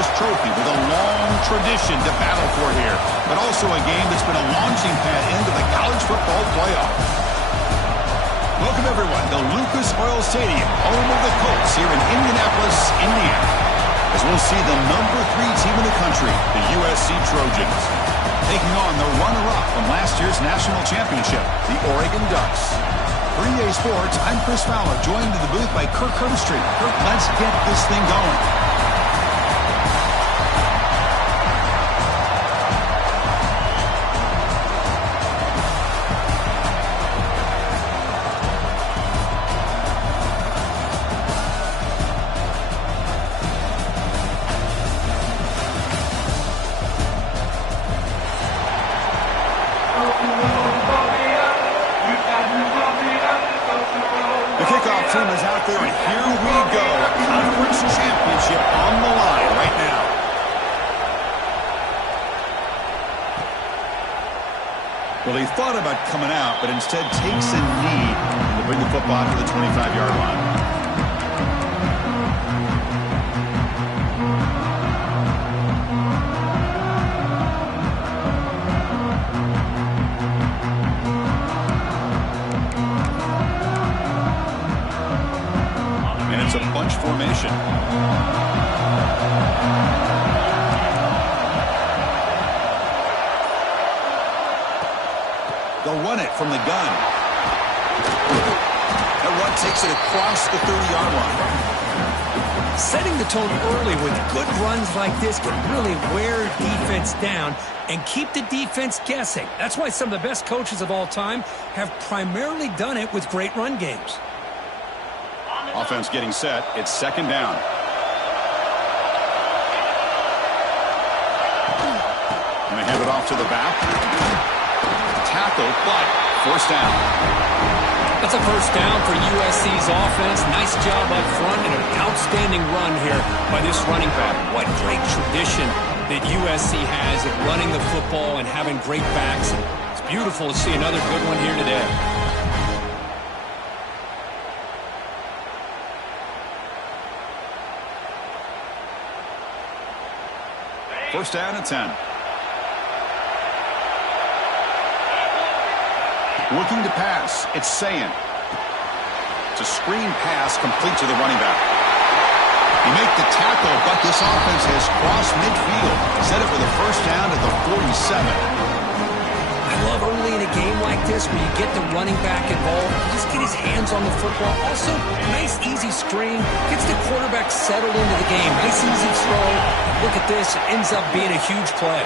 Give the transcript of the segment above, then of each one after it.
prestigious trophy with a long tradition to battle for here, but also a game that's been a launching pad into the college football playoff. Welcome, everyone, to Lucas Oil Stadium, home of the Colts here in Indianapolis, Indiana, as we'll see the #3 team in the country, the USC Trojans, taking on the runner-up from last year's national championship, the Oregon Ducks. For EA Sports, I'm Chris Fowler, joined in the booth by Kirk Herbstreit. Kirk, let's get this thing going. Team is out there, and here we go. A conference championship on the line right now. Well, he thought about coming out, but instead takes a knee to bring the football to the 25-yard line. It's a bunch formation. They'll run it from the gun. That run takes it across the 30-yard line. Setting the tone early with good runs like this can really wear defense down and keep the defense guessing. That's why some of the best coaches of all time have primarily done it with great run games. Offense getting set. It's second down. Going to hand it off to the back. Tackle, but first down. That's a first down for USC's offense. Nice job up front and an outstanding run here by this running back. What great tradition that USC has at running the football and having great backs. And it's beautiful to see another good one here today. First down and 10. Looking to pass. It's Sayin. It's a screen pass complete to the running back. He made the tackle, but this offense has crossed midfield. Set it for the first down at the 47. I love early in a game like this where you get the running back involved. Just get his hands on the football. Also, nice, easy screen. Gets the quarterback settled into the game. Nice, easy throw. Look at this. It ends up being a huge play.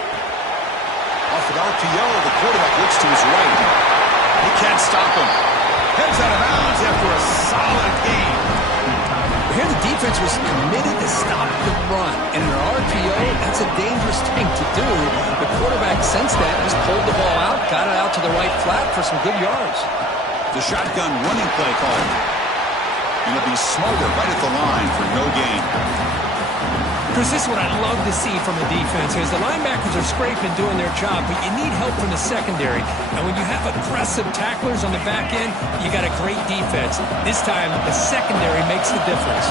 Off an RPO, the quarterback looks to his right. He can't stop him. Heads out of bounds after a solid game. Here the defense was committed to stop the run. And in an RPO, that's a dangerous thing to do. The quarterback sensed that, just pulled the ball out, got it out to the right flat for some good yards. The shotgun running play called. And it'll be smarter right at the line for no gain. Chris, this is what I love to see from the defense is the linebackers are scraping doing their job, but you need help from the secondary. And when you have aggressive tacklers on the back end, you got a great defense. This time, the secondary makes the difference.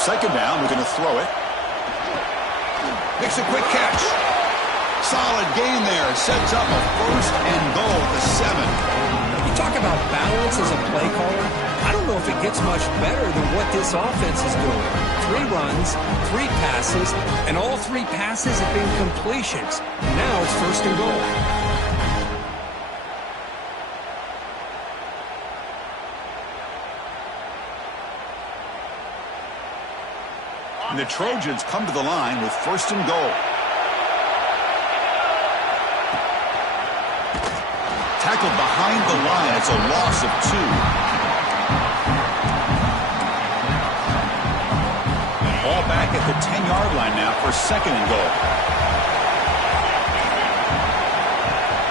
Second down, we're going to throw it. Makes a quick catch. Solid gain there. Sets up a first and goal at the 7. You talk about balance as a play caller. I don't know if it gets much better than what this offense is doing. 3 runs, 3 passes, and all 3 passes have been completions. Now it's first and goal. And the Trojans come to the line with first and goal. Tackled behind the line. It's a loss of 2. Ball back at the 10-yard line now for second and goal.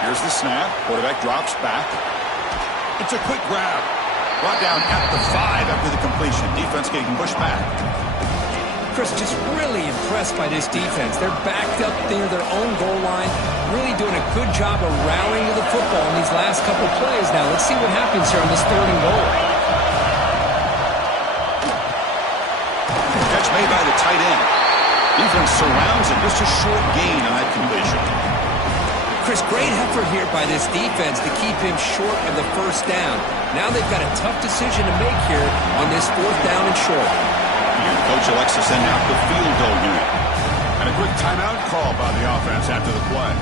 Here's the snap. Quarterback drops back. It's a quick grab. Brought down at the 5 after the completion. Defense getting pushed back. Chris, just really impressed by this defense. They're backed up near their own goal line. Really doing a good job of rallying to the football in these last couple plays. Now, let's see what happens here on this third and goal. Catch away by the tight end. Defense surrounds it. Just a short gain on that completion. Chris, great effort here by this defense to keep him short of the first down. Now they've got a tough decision to make here on this 4th down and short. And coach elects to send out the field goal unit. And a quick timeout call by the offense after the play.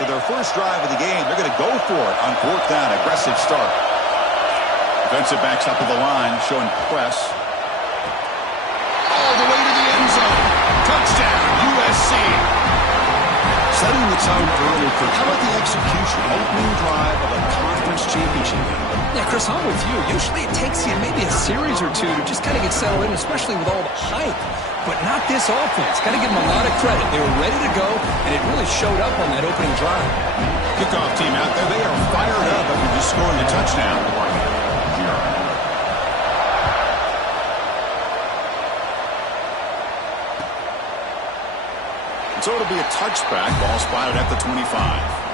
So their first drive of the game, they're going to go for it on 4th down. Aggressive start. Defensive backs up to the line, showing press. All the way to the end zone. Touchdown, USC. Setting the tone early, Chris. How about the execution? Opening drive of a conference championship game. Yeah, Chris, I'm with you. Usually it takes you maybe a series or two to just kind of get settled in, especially with all the hype. But not this offense. Got to give them a lot of credit. They were ready to go, and it really showed up on that opening drive. Kickoff team out there. They are fired up after just scoring a touchdown. So it'll be a touchback. Ball spotted at the 25.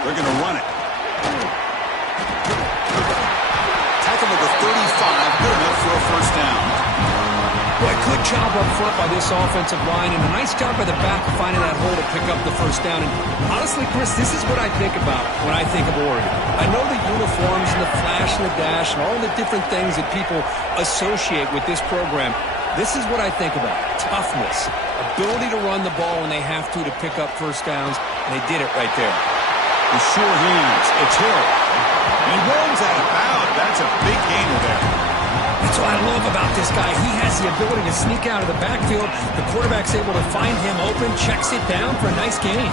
They're going to run it. Tackle at the 35. Good enough for a first down. Boy, good job up front by this offensive line, and a nice job by the back of finding that hole to pick up the first down. And honestly, Chris, this is what I think about when I think of Oregon. I know the uniforms and the flash and the dash and all the different things that people associate with this program. This is what I think about. Toughness, ability to run the ball when they have to pick up first downs, and they did it right there. With sure hands, it's Hill. And he runs out of bounds. That's a big gainer there. That's what I love about this guy. He has the ability to sneak out of the backfield. The quarterback's able to find him open, checks it down for a nice gain.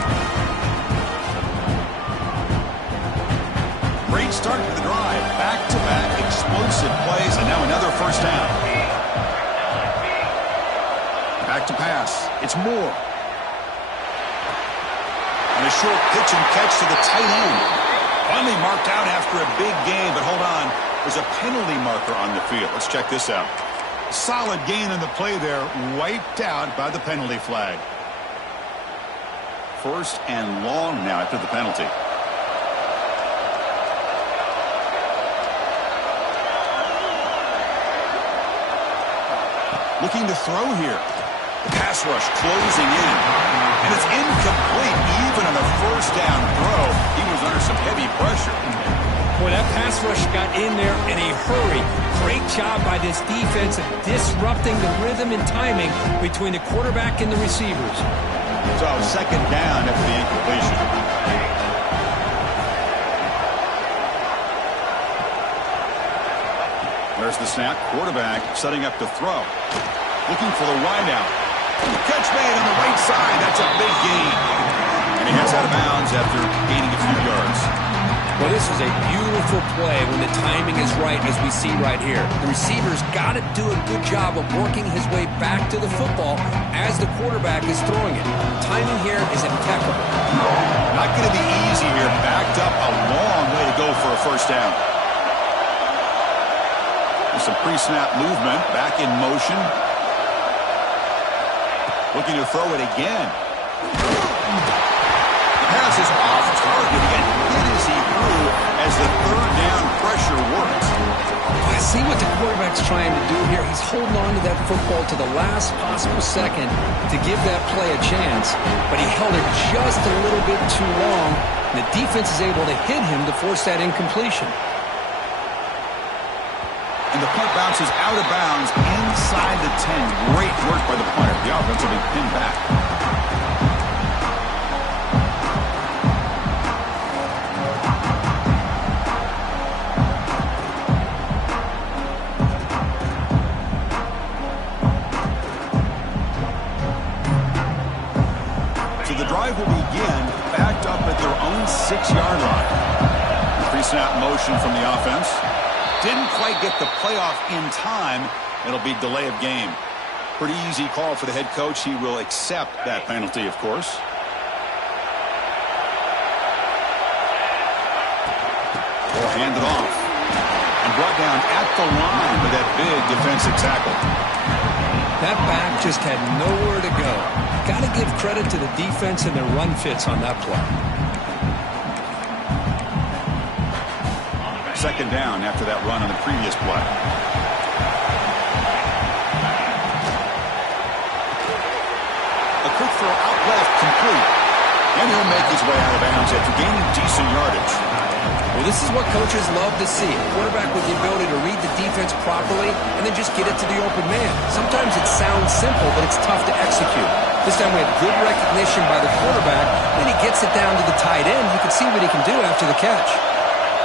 Great start to the drive. Back-to-back explosive plays, and now another first down. Back to pass. It's Moore. And a short pitch and catch to the tight end. Finally marked out after a big gain, but hold on. There's a penalty marker on the field. Let's check this out. Solid gain on the play there, wiped out by the penalty flag. First and long now after the penalty. Looking to throw here. The pass rush closing in. And it's incomplete even on a first down throw. He was under some heavy pressure. Boy, that pass rush got in there in a hurry. Great job by this defense of disrupting the rhythm and timing between the quarterback and the receivers. So second down after the incompletion. There's the snap. Quarterback setting up to throw. Looking for the wideout. Catch made on the right side. That's a big gain. And he has out of bounds after gaining a few yards. Well, this is a beautiful play when the timing is right, as we see right here. The receiver's got to do a good job of working his way back to the football as the quarterback is throwing it. Timing here is impeccable. Not going to be easy here. Backed up a long way to go for a first down. There's some pre-snap movement. Back in motion. Looking to throw it again. The pass is off target again. Hit as he threw as the third down pressure works. I see what the quarterback's trying to do here. He's holding on to that football to the last possible second to give that play a chance, but he held it just a little bit too long, and the defense is able to hit him to force that incompletion. And the punt bounces out of bounds inside the 10. Great work by the punter. The offense will be pinned back. drive will begin backed up at their own 6-yard line. Pre-snap motion from the offense. Didn't quite get the playoff in time. It'll be delay of game. Pretty easy call for the head coach. He will accept that penalty, of course. Will hand it off. And brought down at the line with that big defensive tackle. That back just had nowhere to go. Got to give credit to the defense and their run fits on that play. Second down after that run on the previous play. A quick throw out left, complete. And he'll make his way out of bounds after gaining decent yardage. Well, this is what coaches love to see. A quarterback with the ability to read the defense properly and then just get it to the open man. Sometimes it sounds simple, but it's tough to execute. This time we had good recognition by the quarterback. Then he gets it down to the tight end. You can see what he can do after the catch.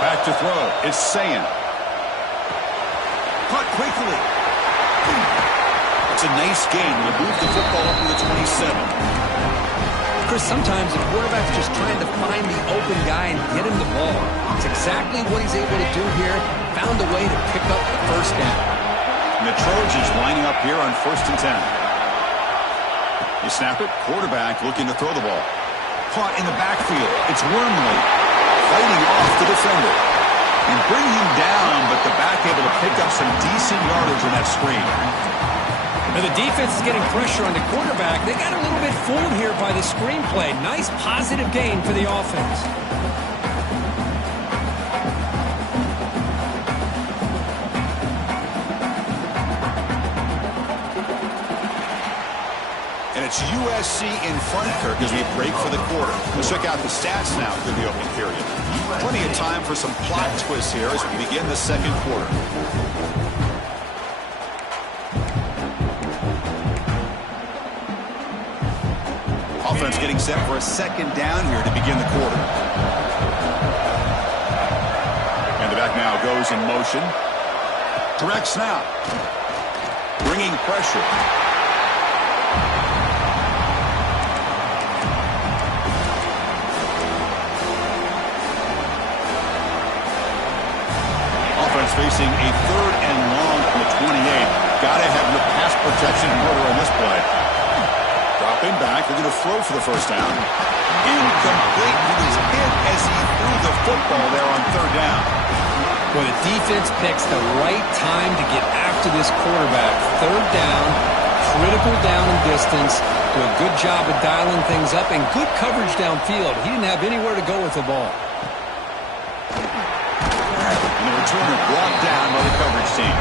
Back to throw. It's Sayan. Caught quickly. It's a nice gain. We'll move the football up to the 27. Chris, sometimes the quarterback's just trying to find the open guy and get him the ball. It's exactly what he's able to do here. Found a way to pick up the first down. And the Trojans lining up here on 1st and 10. You snap it. Quarterback looking to throw the ball. Caught in the backfield. It's Wormley fighting off the defender. And bring him down, but the back able to pick up some decent yardage on that screen. Now the defense is getting pressure on the quarterback. They got a little bit fooled here by the screenplay. Nice positive gain for the offense. And it's USC in front, Kirk, as we break for the quarter. Let's check out the stats now through the opening period. Plenty of time for some plot twists here as we begin the second quarter. Offense getting set for a second down here to begin the quarter. And the back now goes in motion. Direct snap. Bringing pressure. Offense facing a 3rd and long from the 28. Got to have your pass protection in order on this play. Dropping back, they're going to throw for the first down. Incomplete. He was hit as he threw the football there on 3rd down. Well, the defense picks the right time to get after this quarterback. 3rd down, critical down and distance. Do a good job of dialing things up and good coverage downfield. He didn't have anywhere to go with the ball. And the returner brought down by the coverage team.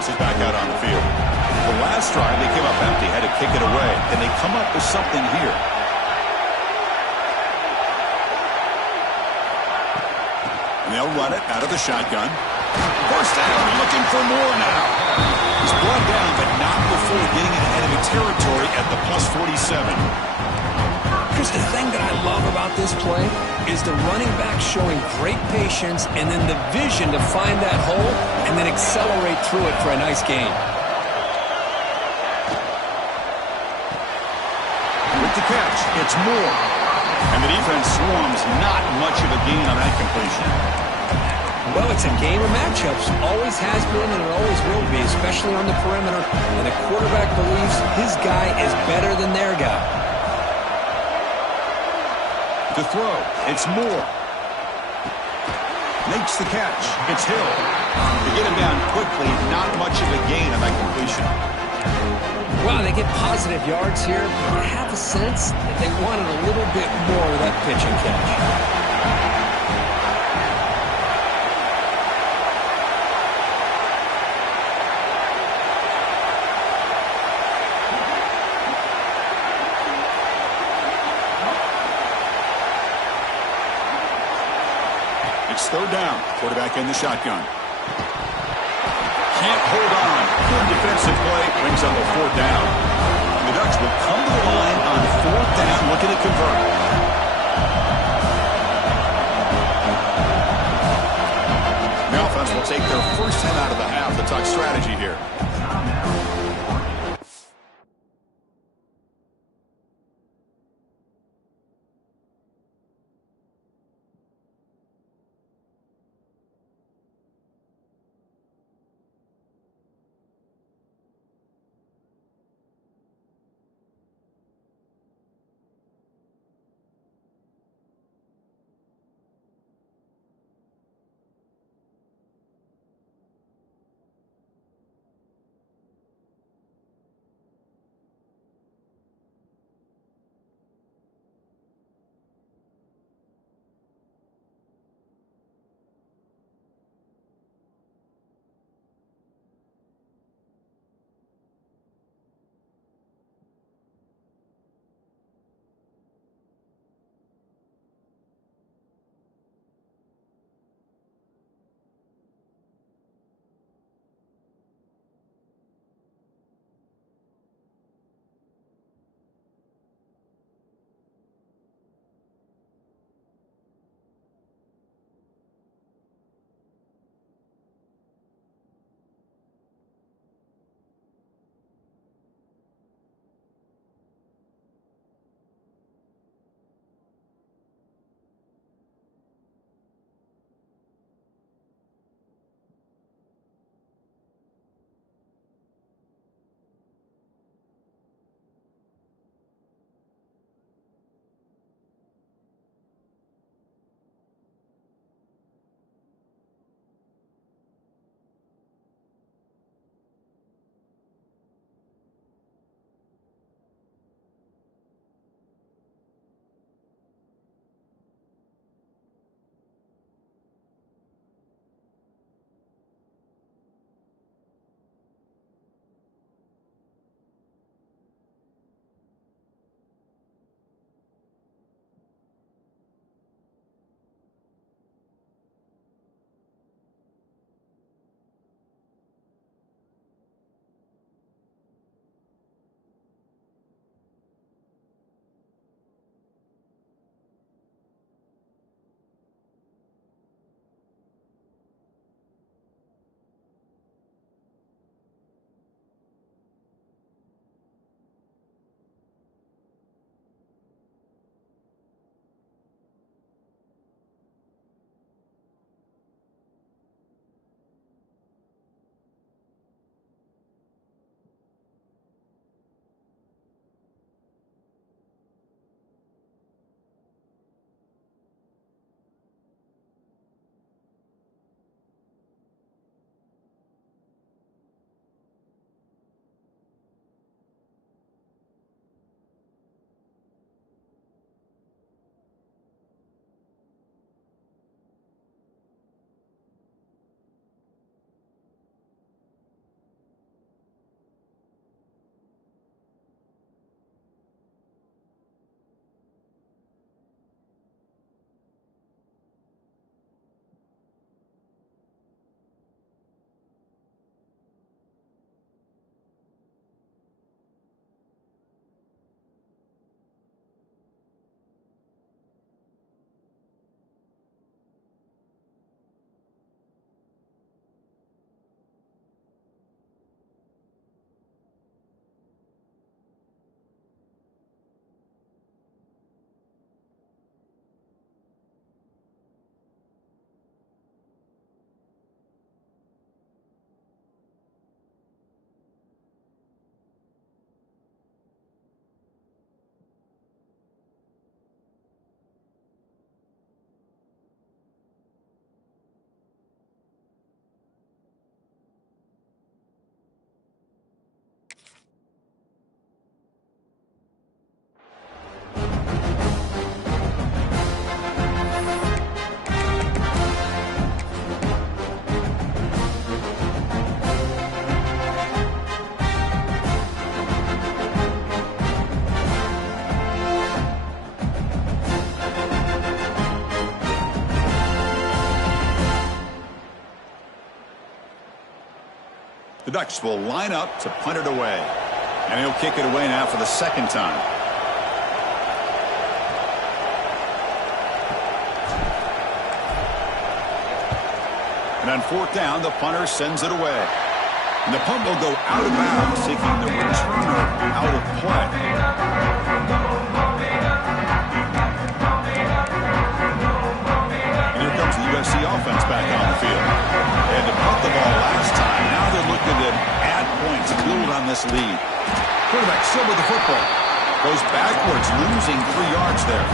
Is back out on the field. The last drive, they came up empty, had to kick it away, and they come up with something here. And they'll run it out of the shotgun. First down, looking for more now. He's brought down, but not before getting into enemy territory at the +47. Chris, the thing that I love about this play is the running back showing great patience and then the vision to find that hole and then accelerate through it for a nice gain. With the catch, it's Moore. And the defense swarms, not much of a gain on that completion. Well, it's a game of matchups. Always has been and it always will be, especially on the perimeter. And the quarterback believes his guy is better than their guy. To throw, it's Moore. Makes the catch. It's Hill. To get him down quickly, not much of a gain on that completion. Wow, they get positive yards here. I have a sense that they wanted a little bit more of that pitch and catch. It's 3rd down. Quarterback in the shotgun. Can't hold on. Good defensive play. Brings up a 4th down. The Ducks will come to the line on 4th down, looking to convert. The offense will take their first 10 out of the half. The unorthodox strategy here. The Ducks will line up to punt it away. And he'll kick it away now for the second time. And on fourth down, the punter sends it away. And the punt will go out of bounds, taking the returner out of play. And here comes the USC offense back on the field. They had to punt the ball last time. Now they're looking to add points, build on this lead. Quarterback still with the football. Goes backwards, losing 3 yards there.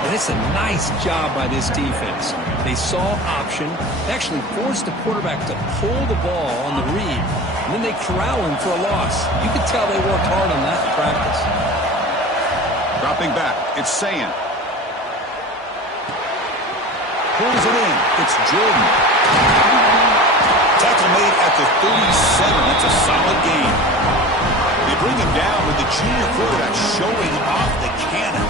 And it's a nice job by this defense. They saw option. They actually forced the quarterback to pull the ball on the read. And then they corral him for a loss. You could tell they worked hard on that in practice. Dropping back, it's Sayan. Pulls it in. It's Jordan. Tackle made at the 37. It's a solid gain. They bring him down with the junior quarterback showing off the cannon.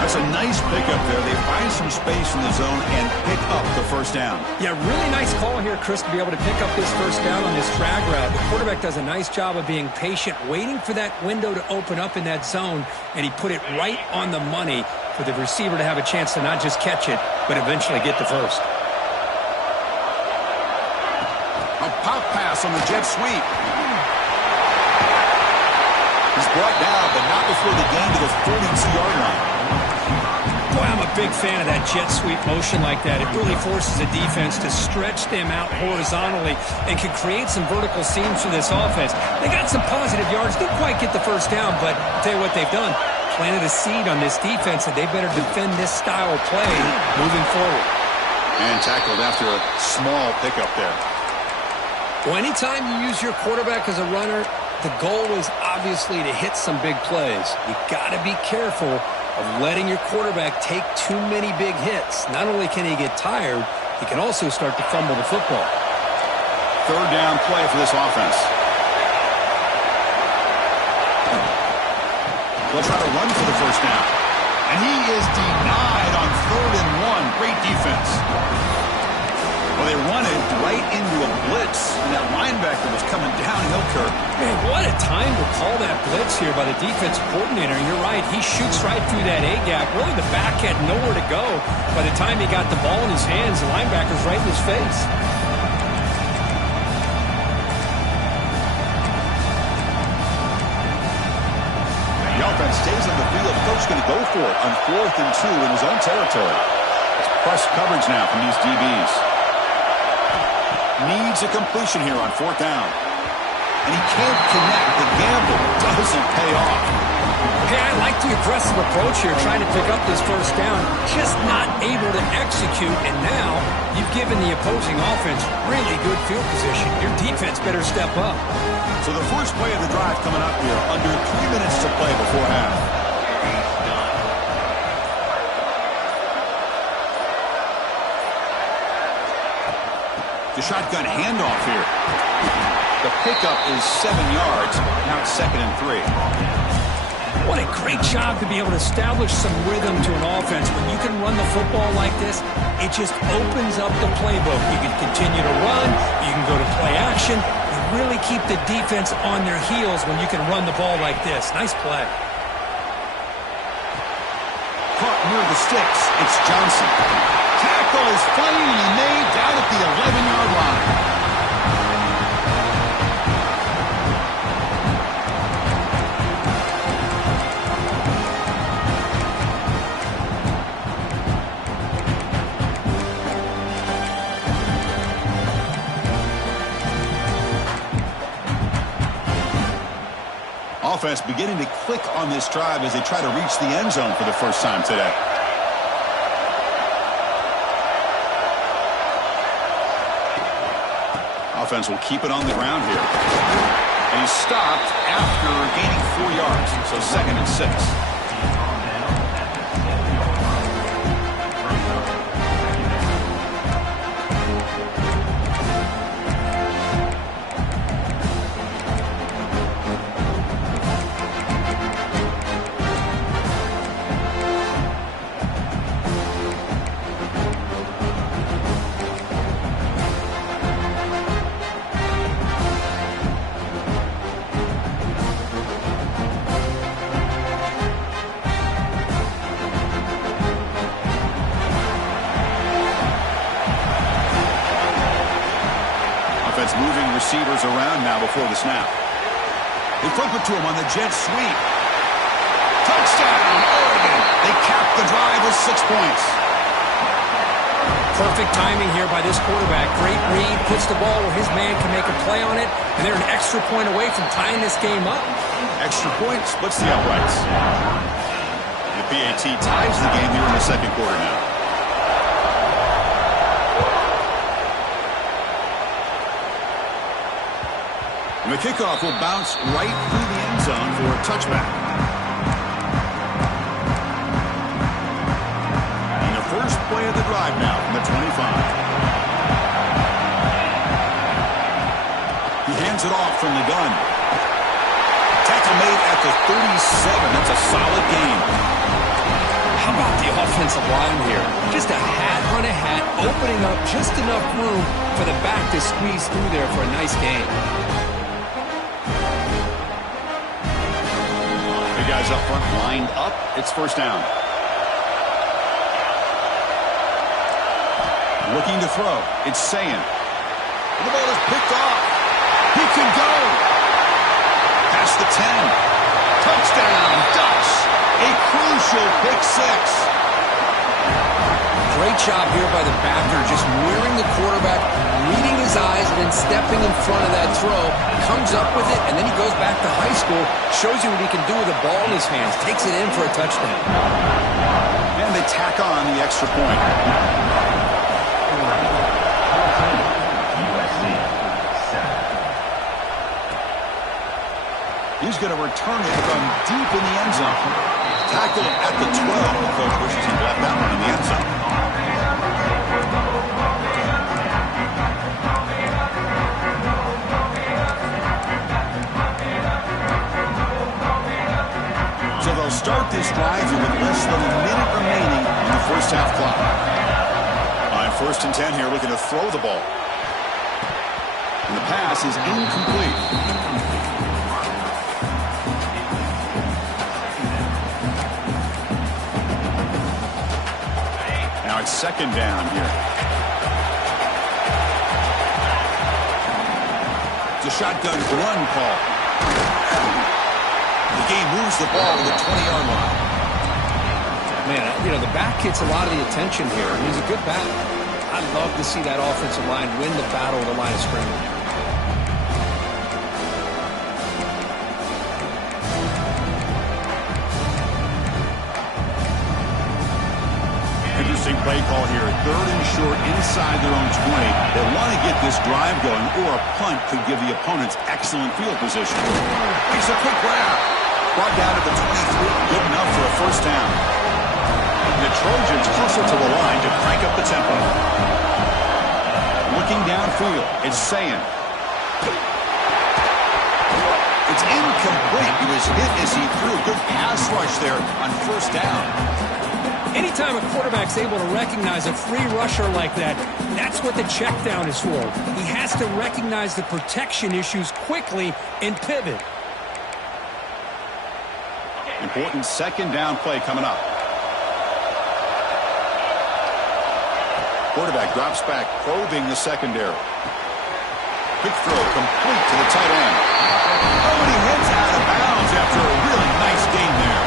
That's a nice pickup there. They find some space in the zone and pick up the first down. Yeah, really nice call here, Chris, to be able to pick up this first down on this drag route. The quarterback does a nice job of being patient, waiting for that window to open up in that zone, and he put it right on the money for the receiver to have a chance to not just catch it, but eventually get the first. A pop pass on the jet sweep. He's brought down, but not before the gain to the 42-yard line. Boy, I'm a big fan of that jet sweep motion like that. It really forces a defense to stretch them out horizontally and can create some vertical seams for this offense. They got some positive yards. Didn't quite get the first down, but I'll tell you what they've done. Planted a seed on this defense, and they better defend this style of play moving forward. And tackled after a small pickup there. Well, anytime you use your quarterback as a runner, the goal is obviously to hit some big plays. You got to be careful of letting your quarterback take too many big hits. Not only can he get tired, he can also start to fumble the football. Third down play for this offense. They'll try to run for the first down. And he is denied on 3rd and 1. Great defense. Well, they run it right into a blitz, and that linebacker was coming downhill, Kirk. Man, what a time to call that blitz here by the defensive coordinator. You're right, he shoots right through that A-gap. Really, the back had nowhere to go. By the time he got the ball in his hands, the linebacker's right in his face. The offense stays on the field. Coach going to go for it on 4th and 2 in his own territory. It's press coverage now from these DBs. Needs a completion here on 4th down. And he can't connect. The gamble doesn't pay off. Hey, I like the aggressive approach here, trying to pick up this first down. Just not able to execute, and now you've given the opposing offense really good field position. Your defense better step up. So the first play of the drive coming up here. Under 3 minutes to play before half. The shotgun handoff here. The pickup is 7 yards. Now it's 2nd and 3. What a great job to be able to establish some rhythm to an offense. When you can run the football like this, it just opens up the playbook. You can continue to run. You can go to play action. You really keep the defense on their heels when you can run the ball like this. Nice play. Caught near the sticks. It's Johnson. Tackle is finally made down at the 11-yard line. Offense beginning to click on this drive as they try to reach the end zone for the first time today. Offense will keep it on the ground here. And he's stopped after gaining 4 yards, so 2nd and 6. moving receivers around now before the snap. They flip it to him on the jet sweep. Touchdown, Oregon. They cap the drive with 6 points. Perfect timing here by this quarterback. Great read, puts the ball where his man can make a play on it, and they're an extra point away from tying this game up. Extra point splits the uprights. The PAT ties the game here in the second quarter now. And the kickoff will bounce right through the end zone for a touchback. And the first play of the drive now from the 25. He hands it off from the gun. Tackle made at the 37. That's a solid game. How about the offensive line here? Just a hat on a hat, opening up just enough room for the back to squeeze through there for a nice game. The guys up front lined up. It's first down. Looking to throw. It's Sayin. The ball is picked off. He can go. Past the 10. Touchdown, Ducks. A crucial pick six. Great job here by the backer, just mirroring the quarterback, reading his eyes, and then stepping in front of that throw. Comes up with it, and then he goes back to high school, shows you what he can do with the ball in his hands, takes it in for a touchdown. And they tack on the extra point. He's going to return it from deep in the end zone. Tackle at the 12. The coach wishes he left that one in the end zone. So they'll start this drive here with less than a minute remaining in the first half clock. On first and 10 here, looking to throw the ball. And the pass is incomplete. Now it's second down here. It's a shotgun run call. The game moves the ball to the 20-yard line. Man, you know, the back gets a lot of the attention here. I mean, he's a good back. I'd love to see that offensive line win the battle of the line of scrimmage. Interesting play call here. Third and short inside their own 20. They want to get this drive going, or a punt could give the opponents excellent field position. It's a quick grab. Brought down at the 23. Good enough for a first down. And the Trojans closer to the line to crank up the tempo. Looking downfield. It's Sayin. It's incomplete. He was hit as he threw. Good pass rush there on first down. Anytime a quarterback's able to recognize a free rusher like that, that's what the check down is for. He has to recognize the protection issues quickly and pivot. Important second down play coming up. Quarterback drops back, probing the secondary. Quick throw, complete to the tight end. Oh, and he heads out of bounds after a really nice game there.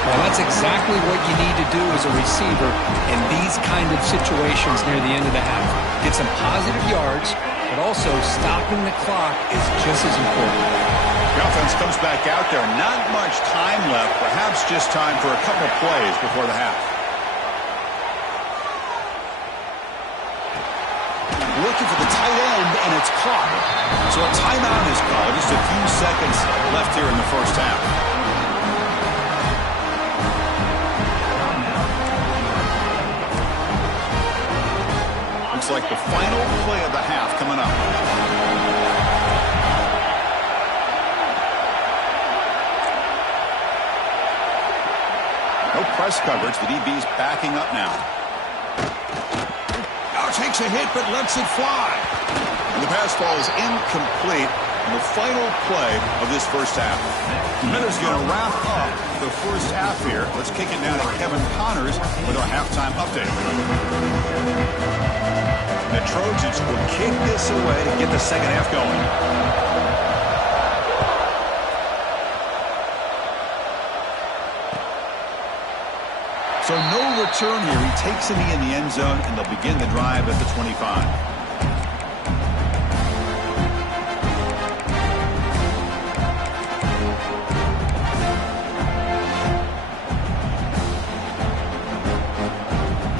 Well, that's exactly what you need to do as a receiver in these kind of situations near the end of the half. Get some positive yards, but also stopping the clock is just as important. The offense comes back out there. Not much time left. Perhaps just time for a couple plays before the half. Looking for the tight end, and it's caught. So a timeout is called. Just a few seconds left here in the first half. Looks like the final play of the half coming up. No press coverage. The DB's backing up now. Now takes a hit but lets it fly. And the pass ball is incomplete in the final play of this first half. Miller's going to wrap up the first half here. Let's kick it down to Kevin Connors with our halftime update. The Trojans will kick this away to get the second half going. So no return here. He takes a knee in the end zone, and they'll begin the drive at the 25.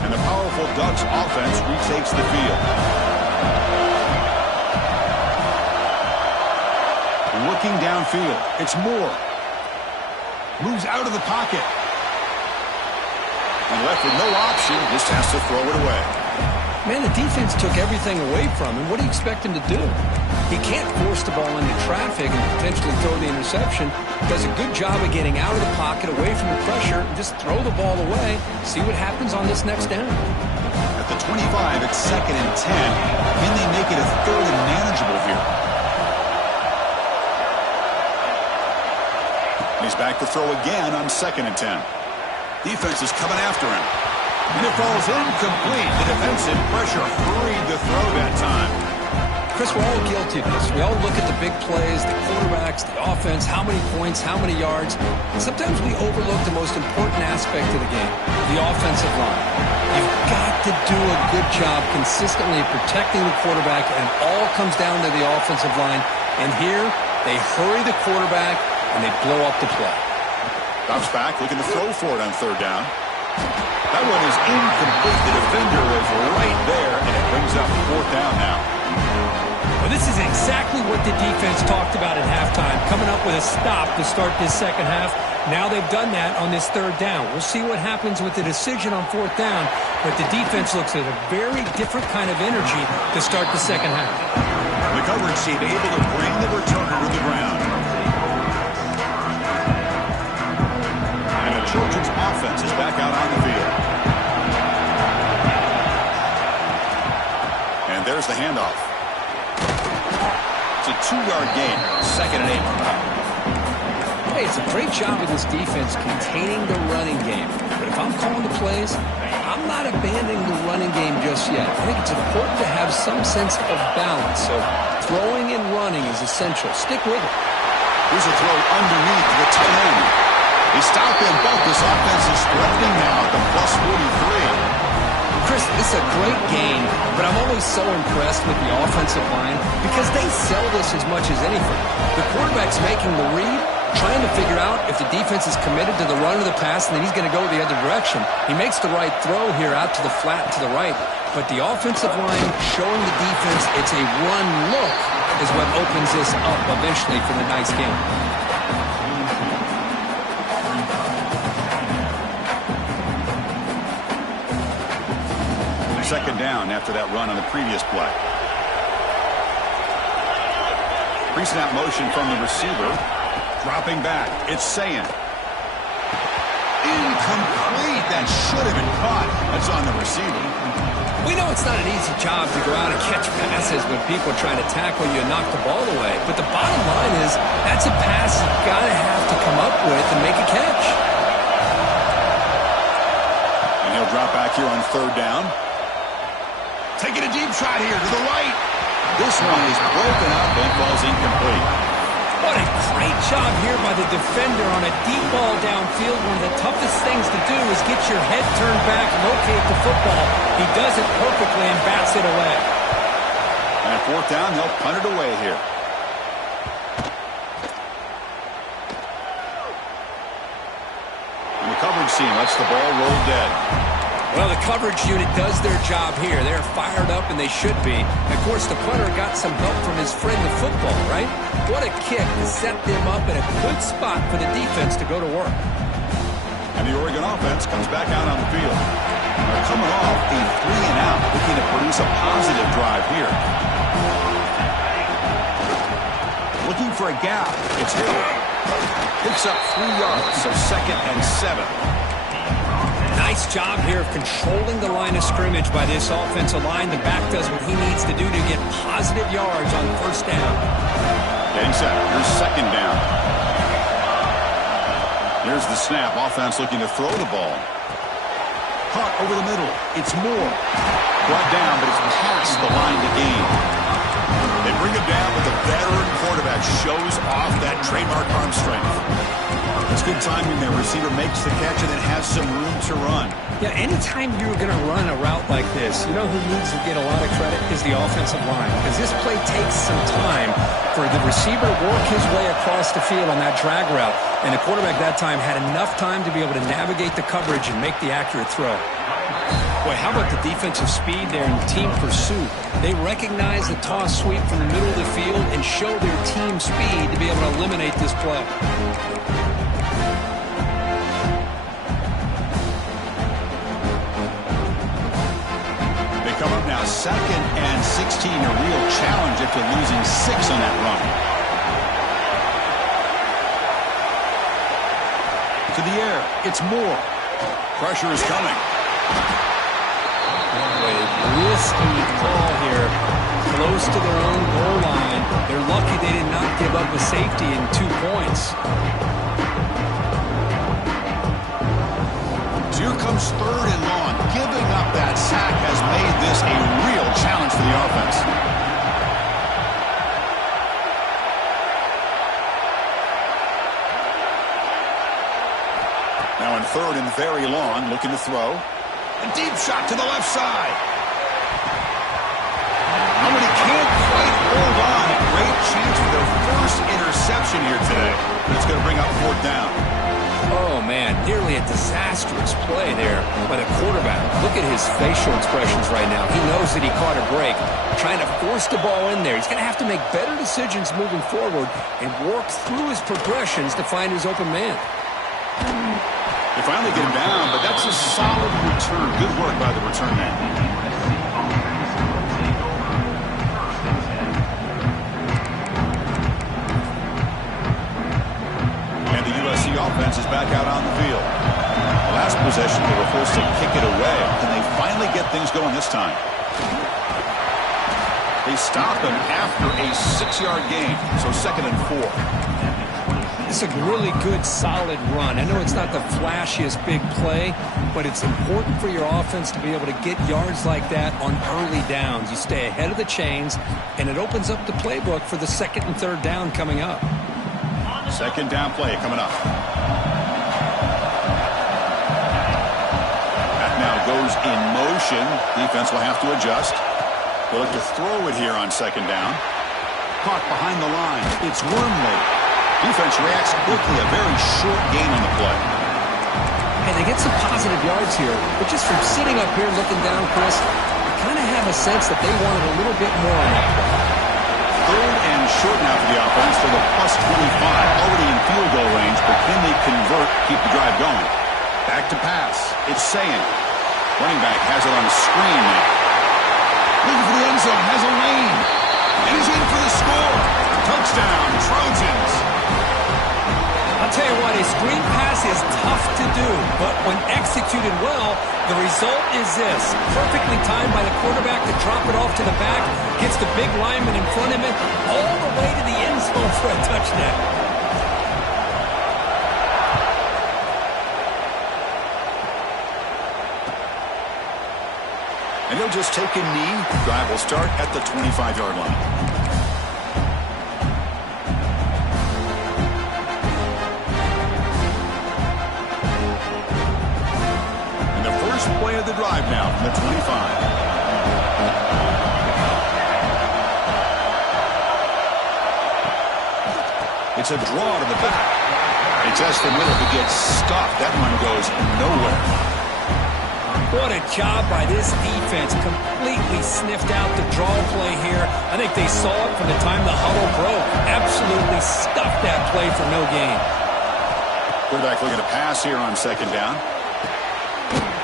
And the powerful Ducks offense retakes the field. Looking downfield. It's Moore. Moves out of the pocket. And left with no option, just has to throw it away. Man, the defense took everything away from him. What do you expect him to do? He can't force the ball into traffic and potentially throw the interception. Does a good job of getting out of the pocket, away from the pressure, and just throw the ball away. See what happens on this next down. At the 25, it's 2nd and 10. Can they make it a 3rd and manageable here? And he's back to throw again on 2nd and 10. Defense is coming after him. And it falls incomplete. The defensive pressure freed the throw that time. Chris, we're all guilty of this. We all look at the big plays, the quarterbacks, the offense, how many points, how many yards. And sometimes we overlook the most important aspect of the game, the offensive line. You've got to do a good job consistently protecting the quarterback, and it all comes down to the offensive line. And here, they hurry the quarterback, and they blow up the play. Bounce back, looking to throw for it on 3rd down. That one is incomplete. The defender was right there, and it brings up 4th down now. Well, this is exactly what the defense talked about at halftime, coming up with a stop to start this second half. Now they've done that on this 3rd down. We'll see what happens with the decision on 4th down, but the defense looks at a very different kind of energy to start the second half. The coverage team able to bring the returner to the ground. Trojans offense is back out on the field. And there's the handoff. It's a 2-yard gain, 2nd and 8. Hey, it's a great job of this defense containing the running game. But if I'm calling the plays, I'm not abandoning the running game just yet. I think it's important to have some sense of balance. So throwing and running is essential. Stick with it. Here's a throw underneath the tight end. They stop them both. This offense is threatening now at the plus 43. Chris, this is a great game, but I'm always so impressed with the offensive line because they sell this as much as anything. The quarterback's making the read, trying to figure out if the defense is committed to the run or the pass, and then he's going to go the other direction. He makes the right throw here out to the flat to the right, but the offensive line showing the defense it's a run look is what opens this up eventually for the nice game. 2nd down after that run on the previous play. Pre-snap motion from the receiver. Dropping back. It's Sayan. Incomplete. That should have been caught. That's on the receiver. We know it's not an easy job to go out and catch passes when people are trying to tackle you and knock the ball away. But the bottom line is that's a pass you've got to have to come up with and make a catch. And he'll drop back here on 3rd down. Taking a deep shot here to the right. This one is broken up and falls incomplete. What a great job here by the defender on a deep ball downfield. One of the toughest things to do is get your head turned back, locate the football. He does it perfectly and bats it away. And at 4th down, they'll punt it away here. And the coverage team lets the ball roll dead. Well, the coverage unit does their job here. They're fired up, and they should be. And of course, the punter got some help from his friend, the football, right? What a kick to set them up in a good spot for the defense to go to work. And the Oregon offense comes back out on the field. They're coming off a 3-and-out, looking to produce a positive drive here. Looking for a gap. It's Hill. Picks up 3 yards, so 2nd and 7. Nice job here of controlling the line of scrimmage by this offensive line. The back does what he needs to do to get positive yards on 1st down. Getting set. Here's 2nd down. Here's the snap. Offense looking to throw the ball. Caught over the middle. It's Moore. Brought down, but it's past the line to gain. They bring him down, but the veteran quarterback shows off that trademark arm strength. It's good timing there. Receiver makes the catch and then has some room to run. Yeah, anytime you're going to run a route like this, you know who needs to get a lot of credit is the offensive line. Because this play takes some time for the receiver to work his way across the field on that drag route. And the quarterback that time had enough time to be able to navigate the coverage and make the accurate throw. Boy, how about the defensive speed there in team pursuit? They recognize the toss sweep from the middle of the field and show their team speed to be able to eliminate this play. Come up now, 2nd and 16, a real challenge after losing 6 on that run. To the air, it's Moore. Pressure is coming. A risky call here, close to their own goal line. They're lucky they did not give up a safety in 2 points. Here comes 3rd and long. Giving up that sack has made this a real challenge for the offense. Now in 3rd and very long, looking to throw. A deep shot to the left side. Oh, but he can't quite hold on. A great chance for their first interception here today. But it's going to bring up 4th down. Oh, man, nearly a disastrous play there by the quarterback. Look at his facial expressions right now. He knows that he caught a break, trying to force the ball in there. He's going to have to make better decisions moving forward and work through his progressions to find his open man. They finally get him down, but that's a solid return. Good work by the return man. Offense is back out on the field. The last possession, they were forced to kick it away. Can they finally get things going this time? They stop him after a 6-yard gain, so 2nd and 4. It's a really good, solid run. I know it's not the flashiest big play, but it's important for your offense to be able to get yards like that on early downs. You stay ahead of the chains, and it opens up the playbook for the 2nd and 3rd down coming up. 2nd down play coming up. That now goes in motion. Defense will have to adjust. They'll look to throw it here on 2nd down. Caught behind the line. It's Wormley. Defense reacts quickly. A very short gain on the play. And they get some positive yards here, but just from sitting up here looking down, Chris, I kind of have a sense that they wanted a little bit more on that play. 3rd and short now for the offense for the +25. Already in field goal range, but can they convert, keep the drive going? Back to pass. It's Sayin. Running back has it on the screen now. Looking for the end zone, has a lane. And he's in for the score. Touchdown, Trojans. I'll tell you what, a screen pass is tough to do, but when executed well, the result is this. Perfectly timed by the quarterback to drop it off to the back, gets the big lineman in front of him, all the way to the end zone for a touchdown. And he'll just take a knee. Drive will start at the 25-yard line. Play of the drive now from the 25. It's a draw to the back. They test the middle to get stuffed. That one goes nowhere. What a job by this defense. Completely sniffed out the draw play here. I think they saw it from the time the huddle broke. Absolutely stuffed that play for no gain. Quarterback looking to pass here on 2nd down.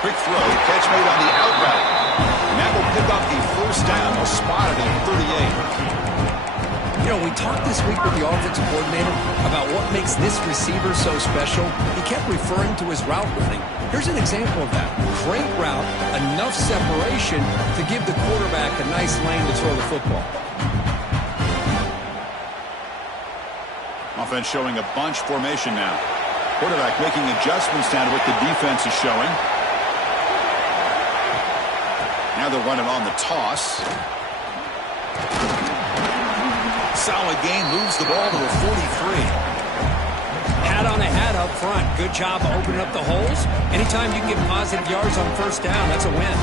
Quick throw, catch made on the out route. And that will pick up the 1st down. They'll spot it at 38. You know, we talked this week with the offensive coordinator about what makes this receiver so special. He kept referring to his route running. Here's an example of that. Great route, enough separation to give the quarterback a nice lane to throw the football. Offense showing a bunch formation now. Quarterback making adjustments down to what the defense is showing. Now they'll run it on the toss. Solid gain, moves the ball to the 43. Hat on a hat up front. Good job of opening up the holes. Anytime you can get positive yards on first down, that's a win.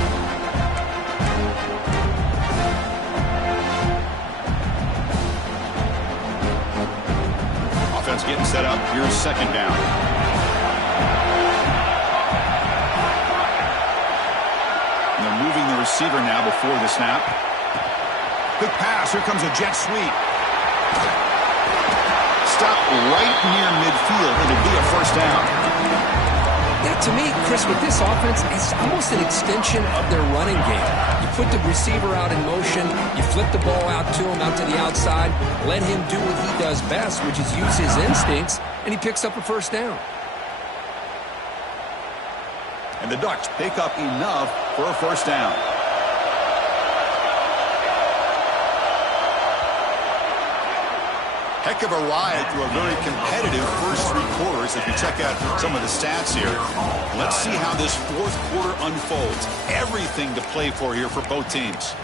Offense getting set up. Here's second down. And they're moving the receiver now before the snap. Quick pass. Here comes a jet sweep. Stop right near midfield. It'll be a first down. Yeah, to me, Chris, with this offense, it's almost an extension of their running game. You put the receiver out in motion, you flip the ball out to him, out to the outside, let him do what he does best, which is use his instincts, and he picks up a first down. And the Ducks pick up enough for a first down. Heck of a ride through a very competitive first three quarters as we check out some of the stats here. Let's see how this fourth quarter unfolds. Everything to play for here for both teams.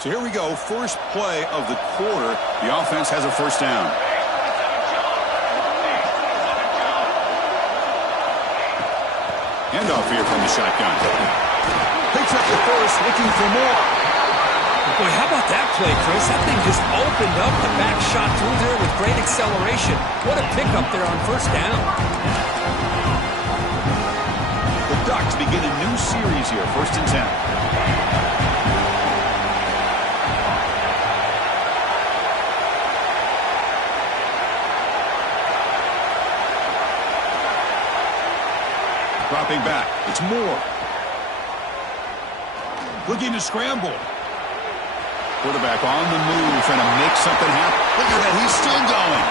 So here we go. First play of the quarter. The offense has a first down. Handoff here from the shotgun. Picks up the first, looking for more. Boy, how about that play, Chris? That thing just opened up. The back shot through there with great acceleration. What a pickup there on first down. The Ducks begin a new series here, 1st and 10. Dropping back. It's Moore. Looking to scramble. Quarterback on the move, trying to make something happen. Look at that. He's still going.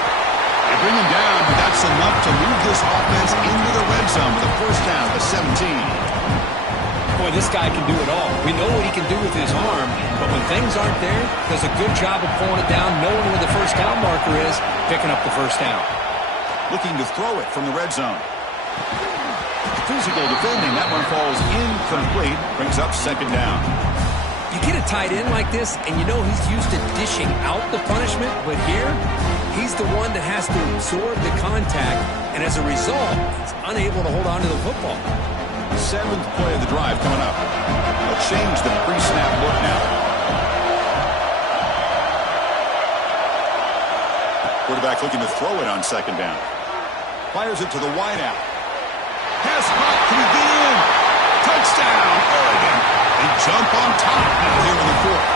They bring him down, but that's enough to move this offense into the red zone with a first down at 17. Boy, this guy can do it all. We know what he can do with his arm, but when things aren't there, does a good job of pulling it down, knowing where the first down marker is, picking up the first down. Looking to throw it from the red zone. Physical defending. That one falls incomplete. Brings up second down. You get a tight end like this, and you know he's used to dishing out the punishment, but here, he's the one that has to absorb the contact, and as a result, he's unable to hold on to the football. 7th play of the drive coming up. They'll change the pre-snap look now. Quarterback looking to throw it on second down. Fires it to the wideout. Pass hot. Can he get in? Touchdown, Oregon. They jump on top now here in the fourth.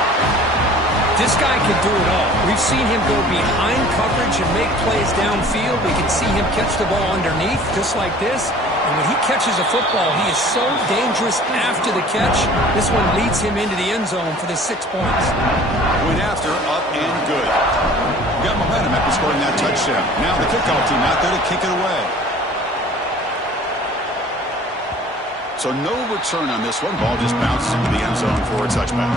This guy can do it all. We've seen him go behind coverage and make plays downfield. We can see him catch the ball underneath just like this. And when he catches a football, he is so dangerous after the catch. This one leads him into the end zone for the 6 points. Went after, up and good. Got momentum after scoring that touchdown. Now the kickoff team out there to kick it away. So no return on this one. Ball just bounces into the end zone for a touchback.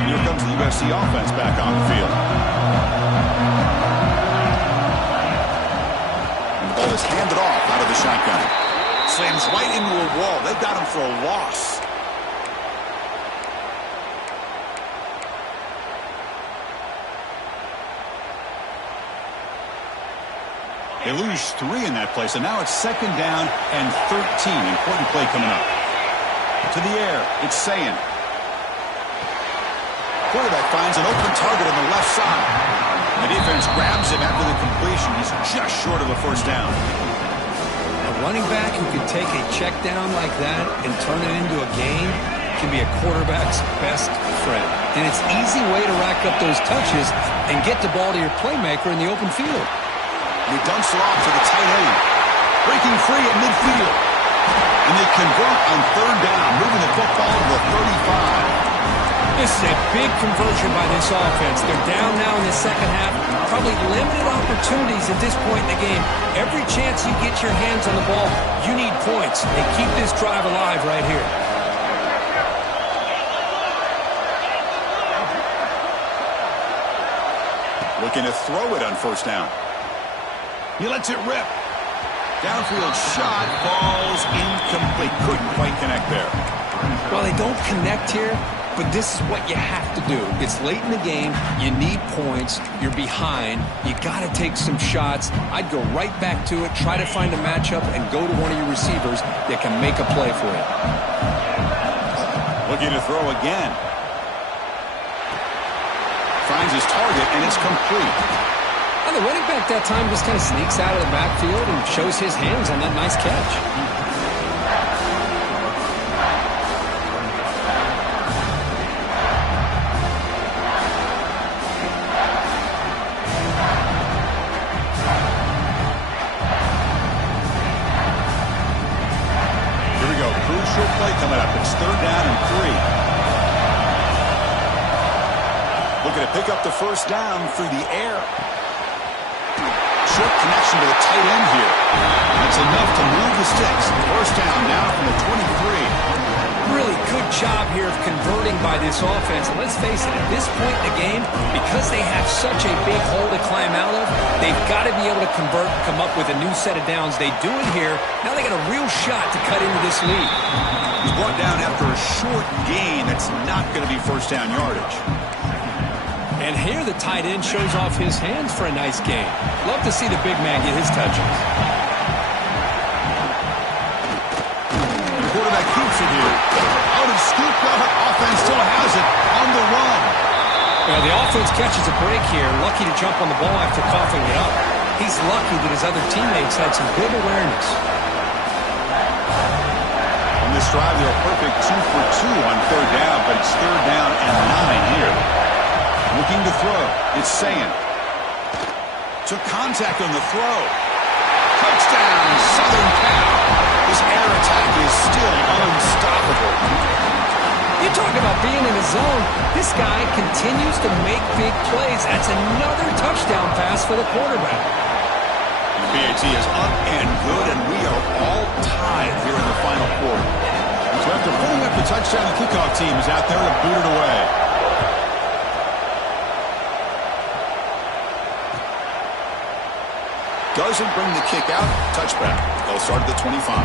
And here comes the USC offense back on the field. And the ball is handed off out of the shotgun. Slams right into a wall. They've got him for a loss. They lose 3 in that play, so now it's second down and 13. Important play coming up. To the air, it's Sayin. Quarterback finds an open target on the left side. The defense grabs him after the completion. He's just short of a first down. A running back who can take a check down like that and turn it into a gain can be a quarterback's best friend. And it's an easy way to rack up those touches and get the ball to your playmaker in the open field. He dumps it off to the tight end. Breaking free at midfield. And they convert on third down, moving the football to the 35. This is a big conversion by this offense. They're down now in the second half. Probably limited opportunities at this point in the game. Every chance you get your hands on the ball, you need points. They keep this drive alive right here. Looking to throw it on first down. He lets it rip. Downfield shot falls incomplete. Couldn't quite connect there. Well, they don't connect here, but this is what you have to do. It's late in the game. You need points. You're behind. You got to take some shots. I'd go right back to it, try to find a matchup, and go to one of your receivers that can make a play for you. Looking to throw again. Finds his target, and it's complete. And the running back that time just kind of sneaks out of the backfield and shows his hands on that nice catch. Here we go. Crucial play coming up. It's 3rd down and 3. Looking to pick up the first down through the air. Short connection to the tight end here. That's enough to move the sticks. First down now from the 23. Really good job here of converting by this offense. And let's face it, at this point in the game, because they have such a big hole to climb out of, they've got to be able to convert and come up with a new set of downs. They do it here. Now they got a real shot to cut into this lead. He's brought down after a short gain. That's not going to be first down yardage. And here the tight end shows off his hands for a nice gain. Love to see the big man get his touches. The quarterback keeps it here. Out of scoop, offense still has it on the run. Well, the offense catches a break here. Lucky to jump on the ball after coughing it up. He's lucky that his other teammates had some good awareness. On this drive, they're a perfect 2 for 2 on 3rd down, but it's 3rd down and 9 here. Looking to throw. It's Sayin. Took contact on the throw. Touchdown, Southern Cal. This air attack is still unstoppable. You talk about being in the zone. This guy continues to make big plays. That's another touchdown pass for the quarterback. PAT is up and good, and we are all tied here in the final quarter. So after putting up the touchdown, the kickoff team is out there to boot it away. Doesn't bring the kick out. Touchback. They'll start at the 25.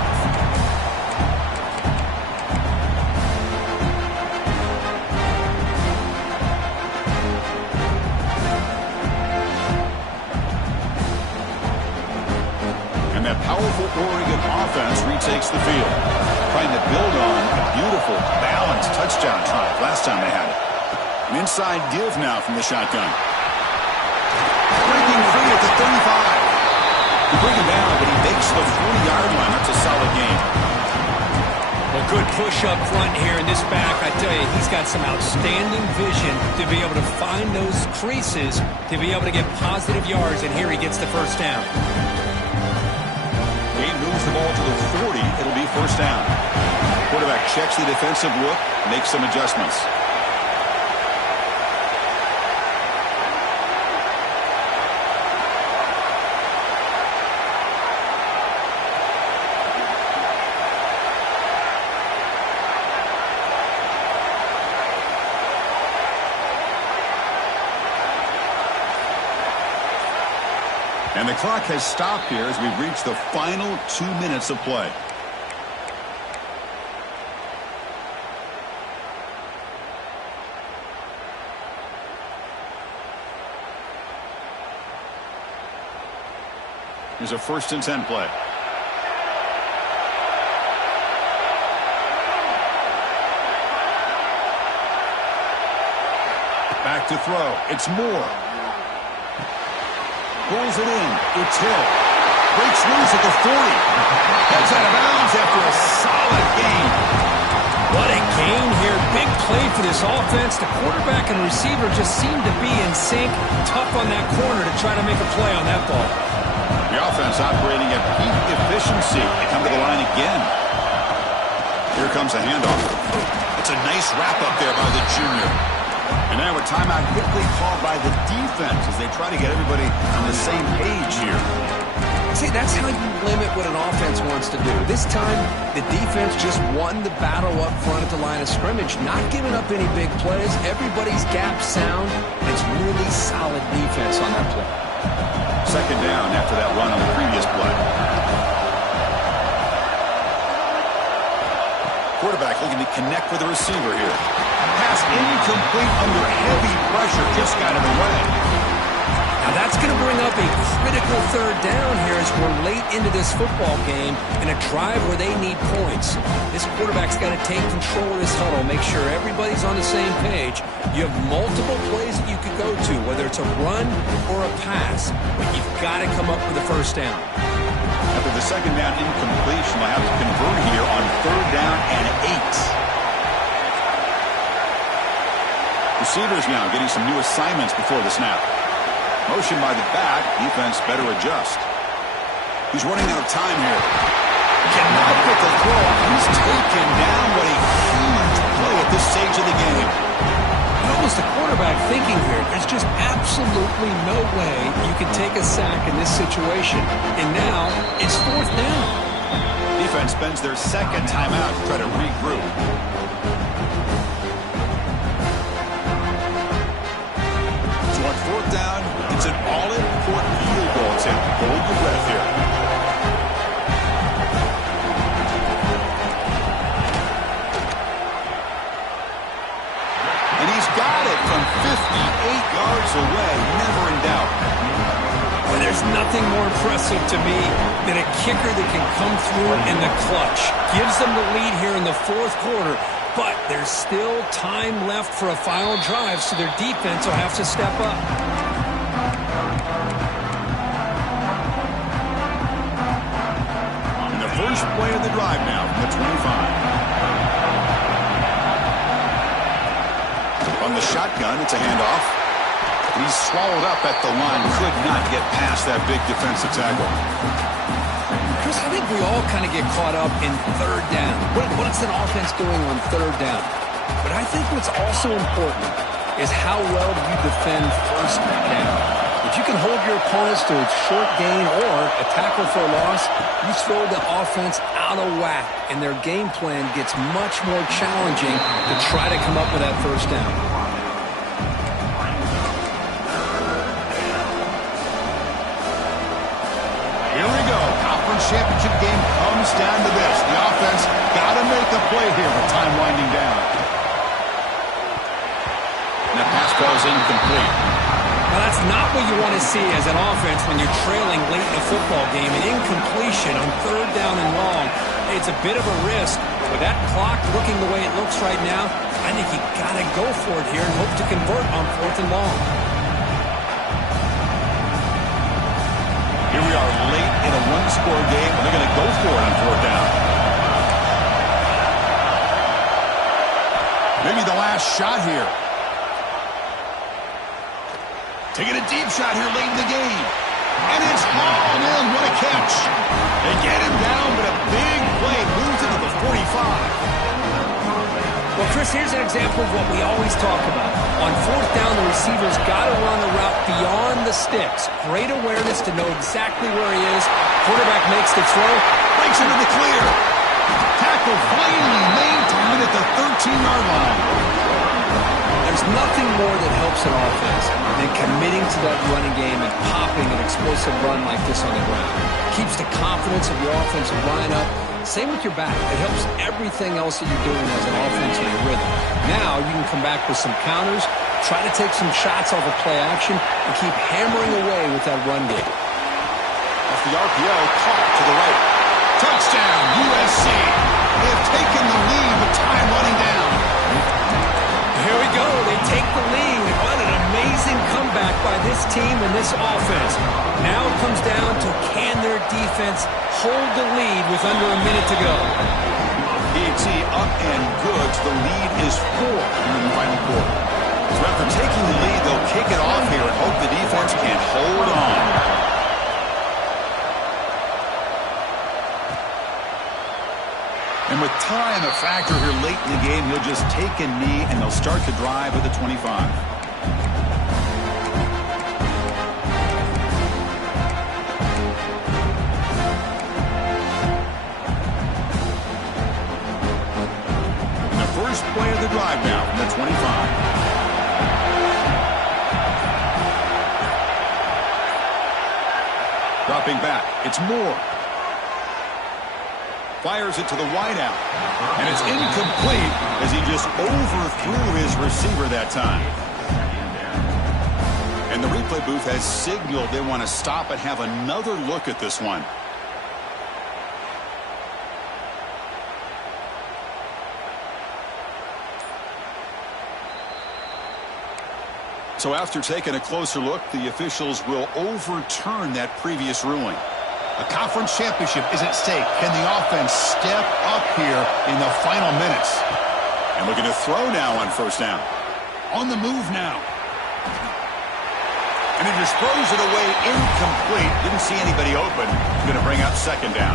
And that powerful Oregon offense retakes the field. Trying to build on a beautiful, balanced touchdown drive last time they had it. An inside give now from the shotgun. Breaking free at the 35. He brings him down, but he makes the 40-yard line. That's a solid game. Well, good push up front here in this back. I tell you, he's got some outstanding vision to be able to find those creases, to be able to get positive yards, and here he gets the first down. Wade moves the ball to the 40. It'll be first down. Quarterback checks the defensive look, makes some adjustments. And the clock has stopped here as we've reached the final 2 minutes of play. Here's a 1st and 10 play. Back to throw. It's Moore. Pulls it in. It's Hill. Breaks loose at the 40. Heads out of bounds after a solid gain. What a gain here. Big play for this offense. The quarterback and receiver just seem to be in sync. Tough on that corner to try to make a play on that ball. The offense operating at peak efficiency. They come to the line again. Here comes a handoff. It's a nice wrap-up there by the junior. And now a timeout quickly called by the defense as they try to get everybody on the same page here. See, that's how you limit what an offense wants to do. This time, the defense just won the battle up front at the line of scrimmage, not giving up any big plays. Everybody's gap sound, and it's really solid defense on second down after that run on the previous play. Quarterback looking to connect with the receiver here. Pass incomplete under heavy pressure. Just got in the way. Now that's going to bring up a critical third down here as we're late into this football game in a drive where they need points. This quarterback's got to take control of this huddle, make sure everybody's on the same page. You have multiple plays that you could go to, whether it's a run or a pass, but you've got to come up with a first down. After the second down incompletion, they'll have to convert here on third down and 8. Receivers now getting some new assignments before the snap. Motion by the back. Defense better adjust. He's running out of time here. Cannot get the throw. He's taken down. What a huge play at this stage of the game. What was the quarterback thinking here? There's just absolutely no way you can take a sack in this situation. And now it's fourth down. Defense spends their second timeout to try to regroup. So on fourth down, it's an all-important field goal attempt. Hold your breath here. And he's got it from 58 yards away. Never in doubt. Well, there's nothing more impressive to me than a kicker that can come through in the clutch. Gives them the lead here in the fourth quarter, but there's still time left for a final drive, so their defense will have to step up. And the first play of the drive now from the 25. On the shotgun, it's a handoff. He's swallowed up at the line. Could not get past that big defensive tackle. Chris, I think we all kind of get caught up in third down. What's an offense doing on third down? But I think what's also important is how well do you defend first down. If you can hold your opponents to a short gain or a tackle for a loss, you throw the offense out of whack, and their game plan gets much more challenging to try to come up with that first down. Championship game comes down to this. The offense got to make a play here with time winding down. And that pass ball is incomplete. Now that's not what you want to see as an offense when you're trailing late in a football game. An incompletion on third down and long. It's a bit of a risk. With that clock looking the way it looks right now, I think you got to go for it here and hope to convert on fourth and long. Here we are late in a one-score game, and they're going to go for it on fourth down. Maybe the last shot here. Taking a deep shot here late in the game. And it's hauled in. What a catch. They get him down, but a big play moves into the 45. Well, Chris, here's an example of what we always talk about. On fourth down, the receiver's got to run a route beyond the sticks. Great awareness to know exactly where he is. Quarterback makes the throw. Breaks into the clear. Tackle finally maintained at the 13-yard line. There's nothing more that helps an offense than committing to that running game and popping an explosive run like this on the ground. Keeps the confidence of your offensive line up. Same with your back. It helps everything else that you're doing as an offense in your rhythm. Now you can come back with some counters, try to take some shots off of play action, and keep hammering away with that run game. Off the RPO, caught to the right. Touchdown, USC. They have taken the lead with time running down. Here we go. They take the lead. What an amazing comeback by this team and this offense. Now it comes down to can their defense hold the lead with under a minute to go. PAT up and good. The lead is 4 in the final quarter. So after taking the lead, they'll kick it off here and hope the defense can hold on. And with time a factor here late in the game, he'll just take a knee and they'll start the drive at the 25. Play of the drive now from the 25. Dropping back. It's Moore. Fires it to the wideout. And it's incomplete as he just overthrew his receiver that time. And the replay booth has signaled they want to stop and have another look at this one. So after taking a closer look, the officials will overturn that previous ruling. A conference championship is at stake. Can the offense step up here in the final minutes? And looking to throw now on first down. On the move now. And he just throws it away incomplete. Didn't see anybody open. He's going to bring up second down.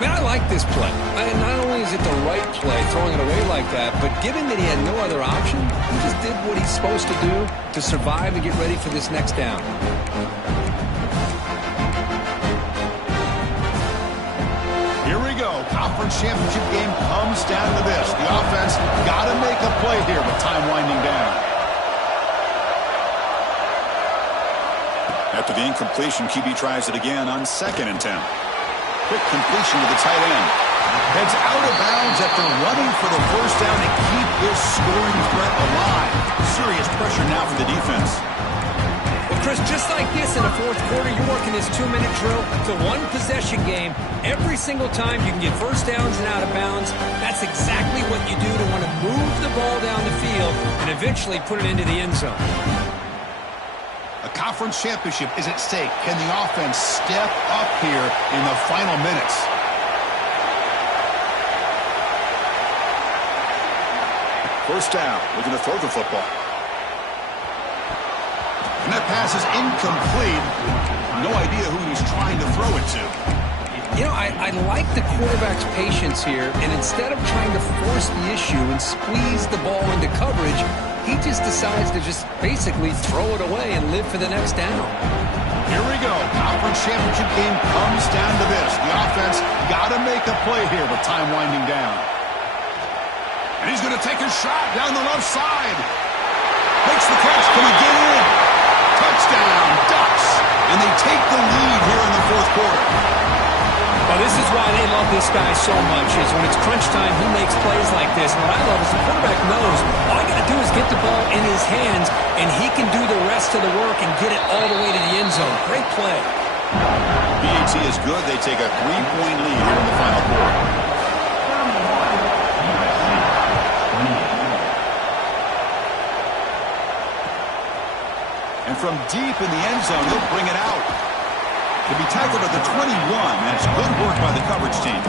Man, I like this play. And not only is it the right play, throwing it away like that, but given that he had no other option, he just did what he's supposed to do to survive and get ready for this next down. Here we go. Conference championship game comes down to this. The offense got to make a play here with time winding down. After the incompletion, QB tries it again on 2nd and 10. Quick completion to the tight end. Heads out of bounds after running for the first down to keep this scoring threat alive. Serious pressure now for the defense. Well, Chris, just like this in the fourth quarter, you're working this 2-minute drill. It's a one-possession game. Every single time you can get first downs and out of bounds. That's exactly what you do to want to move the ball down the field and eventually put it into the end zone. A conference championship is at stake. Can the offense step up here in the final minutes? First down, looking to throw the football. And that pass is incomplete. No idea who he's trying to throw it to. You know, I like the quarterback's patience here, and instead of trying to force the issue and squeeze the ball into coverage, he just decides to just basically throw it away and live for the next down. Here we go. Conference championship game comes down to this. The offense got to make a play here with time winding down. And he's going to take a shot down the left side. Makes the catch. Can he get in? Touchdown, Ducks. And they take the lead here in the fourth quarter. Well, this is why they love this guy so much, is when it's crunch time, he makes plays like this. And what I love is the quarterback knows all I got to do is get the ball in his hands, and he can do the rest of the work and get it all the way to the end zone. Great play. BAT is good. They take a 3-point lead here in the final quarter. And from deep in the end zone, they'll bring it out. To be tackled at the 21, and it's good work by the coverage team.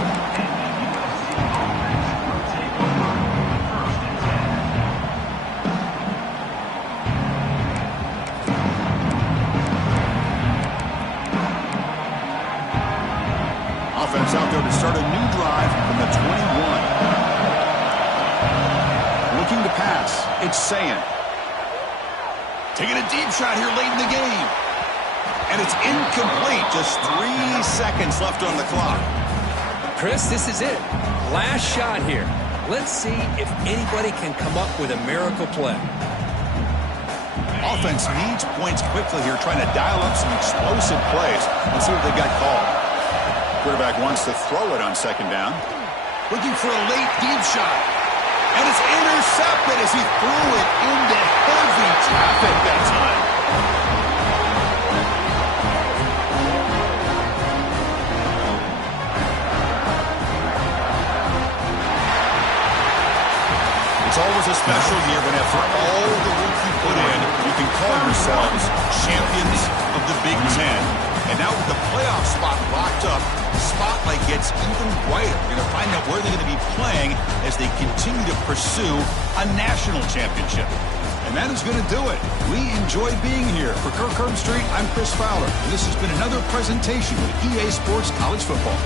Offense out there to start a new drive from the 21. Looking to pass, it's Sand. Taking a deep shot here late in the game. And it's incomplete. Just 3 seconds left on the clock. Chris, this is it. Last shot here. Let's see if anybody can come up with a miracle play. Offense needs points quickly here, trying to dial up some explosive plays. Let's see what they got called. Quarterback wants to throw it on second down. Looking for a late deep shot. And it's intercepted as he threw it into heavy traffic that time. It's always a special year when after all the work you put in, you can call yourselves champions of the Big Ten. And now with the playoff spot locked up, the spotlight gets even brighter. You're going to find out where they're going to be playing as they continue to pursue a national championship. And that is going to do it. We enjoyed being here. For Kirk Herbstreit, I'm Chris Fowler. And this has been another presentation with EA Sports College Football.